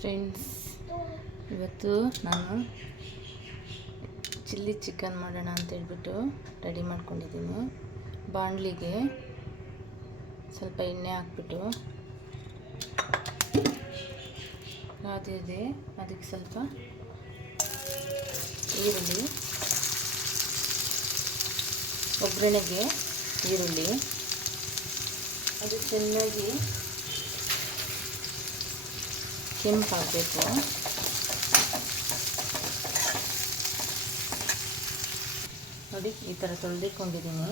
Friends, ಇವತ್ತು ನಾನು chilli chicken ಮಾಡೋಣ ಅಂತ ಹೇಳ್ಬಿಟ್ಟು ರೆಡಿ ಮಾಡ್ಕೊಂಡಿದ್ದೀನಿ. ಬಾಣಲಿಗೆ ಸ್ವಲ್ಪ ಎಣ್ಣೆ ಹಾಕ್ಬಿಟ್ಟು ಕಾದಿದೆ. ಅದಕ್ಕೆ ಸ್ವಲ್ಪ ಈರುಳ್ಳಿ, ಒಗ್ಗರಣೆಗೆ ಈರುಳ್ಳಿ ಅದು ಚೆನ್ನಾಗಿ ಕೆಂಪಾಗಬೇಕು. ನೋಡಿ, ಈ ಥರ ತೊಳೆದಿಟ್ಕೊಂಡಿದ್ದೀನಿ,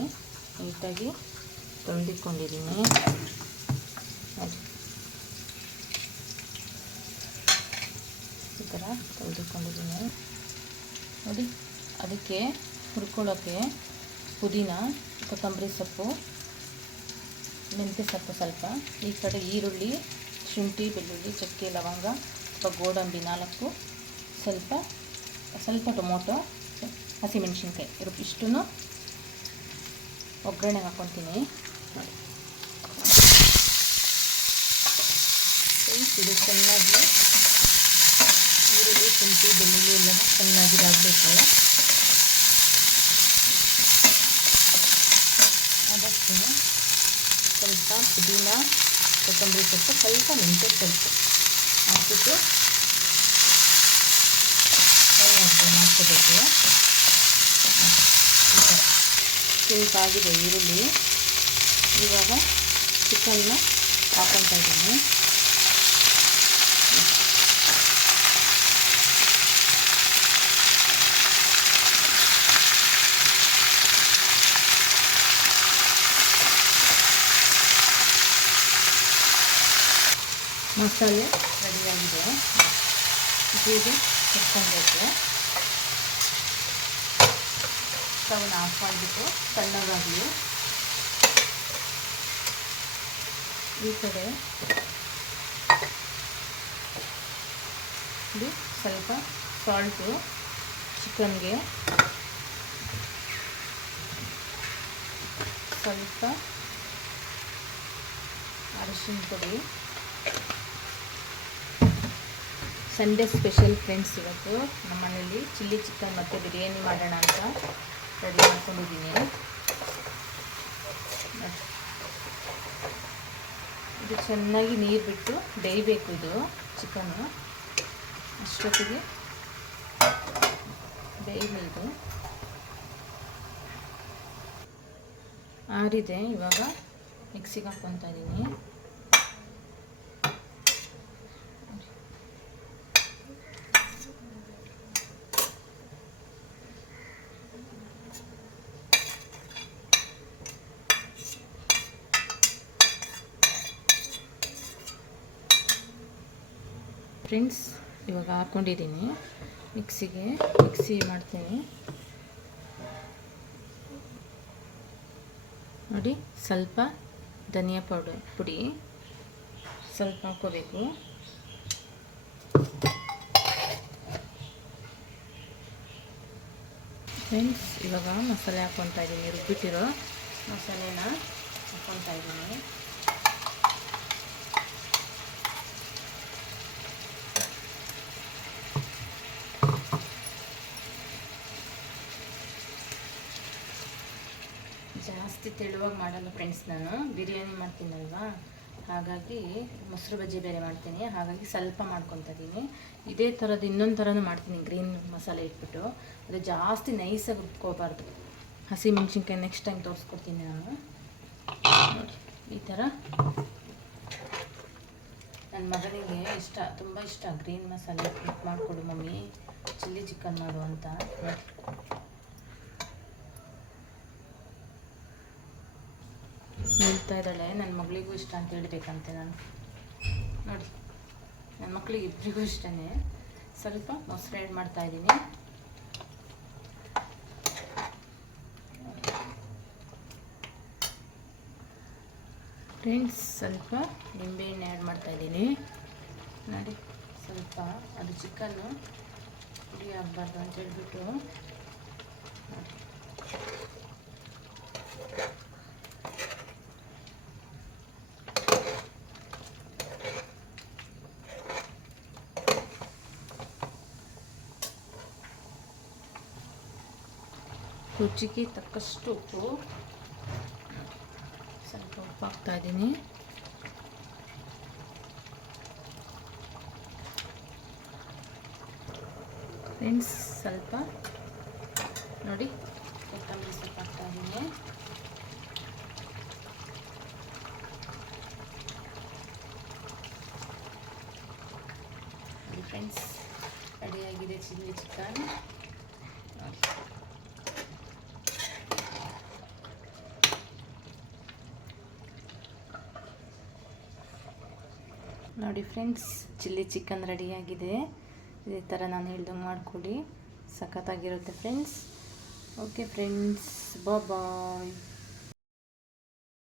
ನೀಟಾಗಿ ತೊಳೆದಿಟ್ಕೊಂಡಿದ್ದೀನಿ. ನೋಡಿ, ಈ ಥರ ತೊಳೆದಿಟ್ಕೊಂಡಿದ್ದೀನಿ. ನೋಡಿ, ಅದಕ್ಕೆ ಹುರ್ಕೊಳ್ಳೋಕ್ಕೆ ಪುದೀನ, ಕೊತ್ತಂಬರಿ ಸೊಪ್ಪು, ಮೆಂತ್ಯ ಸೊಪ್ಪು ಸ್ವಲ್ಪ, ಈ ಕಡೆ ಈರುಳ್ಳಿ, ಶುಂಠಿ, ಬೆಳ್ಳುಳ್ಳಿ, ಚಕ್ಕೆ, ಲವಂಗ, ಸ್ವಲ್ಪ ಗೋಡಂಬಿ 4, ಸ್ವಲ್ಪ ಟೊಮೊಟೊ, ಹಸಿಮೆಣಸಿನ್ಕಾಯಿ ಇಷ್ಟನ್ನು ಒಗ್ಗರಣೆಗೆ ಹಾಕ್ಕೊತೀನಿ. ಇದು ಚೆನ್ನಾಗಿ ಈರುಳ್ಳಿ, ಶುಂಠಿ, ಬೆಳ್ಳುಳ್ಳಿ ಎಲ್ಲ ಚೆನ್ನಾಗಿ ಆಗಬೇಕು. ಅದಕ್ಕೆ ಸ್ವಲ್ಪ ಪುದೀನ, ಕೊತ್ತಂಬರಿ ಸೊಪ್ಪು, ಸ್ವಲ್ಪ ಮೆಂತ್ಯ ಸೊಪ್ಪು ಹಾಕ್ಬಿಟ್ಟು ಮಾಡ್ಕೋಬೇಕು. ಈ ಥರ ಕೆಂಪಾಗಿದೆ ಈರುಳ್ಳಿ. ಇವಾಗ ಚಿಕನ್ನ ಹಾಕ್ಕೊತಾ ಇದ್ದೀನಿ. ಮಸಾಲೆ ರೆಡಿಯಾಗಿದೆ. ಹೀಗೆ ಇಟ್ಕೊಬೇಕು. ಸ್ಟವ್ನ ಆಫ್ ಮಾಡಿಬಿಟ್ಟು ತಣ್ಣಗಾಗಲಿ. ಈ ಕಡೆ ಇದು ಸ್ವಲ್ಪ ಸಾಲ್ಟು ಚಿಕನ್ಗೆ, ಸ್ವಲ್ಪ ಅರಿಶಿನ ಪುಡಿ. ಸಂಡೇ ಸ್ಪೆಷಲ್ ಫ್ರೆಂಡ್ಸ್, ಇವತ್ತು ನಮ್ಮ ಮನೇಲಿ ಚಿಲ್ಲಿ ಚಿಕನ್ ಮತ್ತು ಬಿರಿಯಾನಿ ಮಾಡೋಣ ಅಂತ ರೆಡಿ ಮಾಡ್ಕೊಂಡಿದ್ದೀನಿ. ಇದು ಚೆನ್ನಾಗಿ ನೀರು ಬಿಟ್ಟು ಬೇಯಬೇಕು. ಇದು ಚಿಕನ್ನು ಅಷ್ಟೊತ್ತಿಗೆ ಬೇಯಲಿ. ಇದು ಆರಿದೆ. ಇವಾಗ ಮಿಕ್ಸಿಗೆ ಹಾಕ್ಕೊತಾ ಇದ್ದೀನಿ. ಫ್ರೆಂಡ್ಸ್, ಇವಾಗ ಹಾಕ್ಕೊಂಡಿದ್ದೀನಿ ಮಿಕ್ಸಿ ಮಾಡ್ತೀನಿ. ನೋಡಿ, ಸ್ವಲ್ಪ ಧನಿಯಾ ಪುಡಿ ಸ್ವಲ್ಪ ಹಾಕ್ಕೋಬೇಕು. ಫ್ರೆಂಡ್ಸ್, ಇವಾಗ ಮಸಾಲೆ ಹಾಕ್ಕೊತಾ ಇದ್ದೀನಿ. ರುಬ್ಬಿಟ್ಟಿರೋ ಮಸಾಲೆನ ಹಾಕ್ಕೊತಾ ಇದ್ದೀನಿ. ಜಾಸ್ತಿ ತೆಳುವಾಗಿ ಮಾಡಲ್ಲ ಫ್ರೆಂಡ್ಸ್, ನಾನು ಬಿರಿಯಾನಿ ಮಾಡ್ತೀನಲ್ವಾ, ಹಾಗಾಗಿ ಮೊಸರು ಬಜ್ಜಿ ಬೇರೆ ಮಾಡ್ತೀನಿ, ಹಾಗಾಗಿ ಸ್ವಲ್ಪ ಮಾಡ್ಕೊತಾ ಇದ್ದೀನಿ. ಇದೇ ಥರದ್ದು ಇನ್ನೊಂದು ಥರನೂ ಮಾಡ್ತೀನಿ, ಗ್ರೀನ್ ಮಸಾಲೆ ಇಟ್ಬಿಟ್ಟು. ಅದು ಜಾಸ್ತಿ ನೈಸಾಗಿ ರುಬ್ಕೋಬಾರ್ದು. ಹಸಿ ಮೆಣಸಿನ್ಕಾಯಿ ನೆಕ್ಸ್ಟ್ ಟೈಮ್ ತೋರಿಸ್ಕೊಡ್ತೀನಿ ನಾನು. ನೋಡಿ, ಈ ಥರ ನನ್ನ ಮಗನಿಗೆ ತುಂಬ ಇಷ್ಟ ಗ್ರೀನ್ ಮಸಾಲೆ ಮಾಡಿಕೊಡು ಮಮ್ಮಿ, ಚಿಲ್ಲಿ ಚಿಕನ್ ಮಾಡು ಅಂತ. ಹೇಳ್ತಾ ಇದ್ದಾಳೆ, ನನ್ನ ಮಗಳಿಗೂ ಇಷ್ಟ ಅಂತ ಹೇಳ್ಬೇಕಂತೆ ನಾನು. ನೋಡಿ, ನನ್ನ ಮಕ್ಕಳಿಗೆ ಇಬ್ಬರಿಗೂ ಇಷ್ಟನೇ. ಸ್ವಲ್ಪ ಮೊಸರು ಆ್ಯಡ್ ಮಾಡ್ತಾಯಿದ್ದೀನಿ. ಫ್ರೆಂಡ್ಸ್, ಸ್ವಲ್ಪ ನಿಂಬೆಹಣ್ಣು ಆ್ಯಡ್ ಮಾಡ್ತಾಯಿದ್ದೀನಿ. ನೋಡಿ, ಸ್ವಲ್ಪ ಅದು ಚಿಕನ್ನು ಪುಡಿ ಆಗಬಾರ್ದು ಅಂತ ಹೇಳ್ಬಿಟ್ಟು ನೋಡಿ. ರುಚಿಗೆ ತಕ್ಕಷ್ಟು ಉಪ್ಪು, ಸ್ವಲ್ಪ ಉಪ್ಪು ಹಾಕ್ತಾಯಿದ್ದೀನಿ. ಫ್ರೆಂಡ್ಸ್ ಸ್ವಲ್ಪ ನೋಡಿ ಕೊತ್ತಂಬರಿ ಸೊಪ್ಪು ಹಾಕ್ತಾಯಿದ್ದೀನಿ. ಫ್ರೆಂಡ್ಸ್ ರೆಡಿಯಾಗಿದೆ ಚಿಲ್ಲಿ ಚಿಕನ್. ನೋಡಿ ಫ್ರೆಂಡ್ಸ್, ಚಿಲ್ಲಿ ಚಿಕನ್ ರೆಡಿಯಾಗಿದೆ. ಇದೇ ಥರ ನಾನು ಹೇಳ್ದಂಗೆ ಮಾಡಿಕೊಡಿ, ಸಖತ್ತಾಗಿರುತ್ತೆ ಫ್ರೆಂಡ್ಸ್. ಓಕೆ ಫ್ರೆಂಡ್ಸ್, ಬಾಯ್.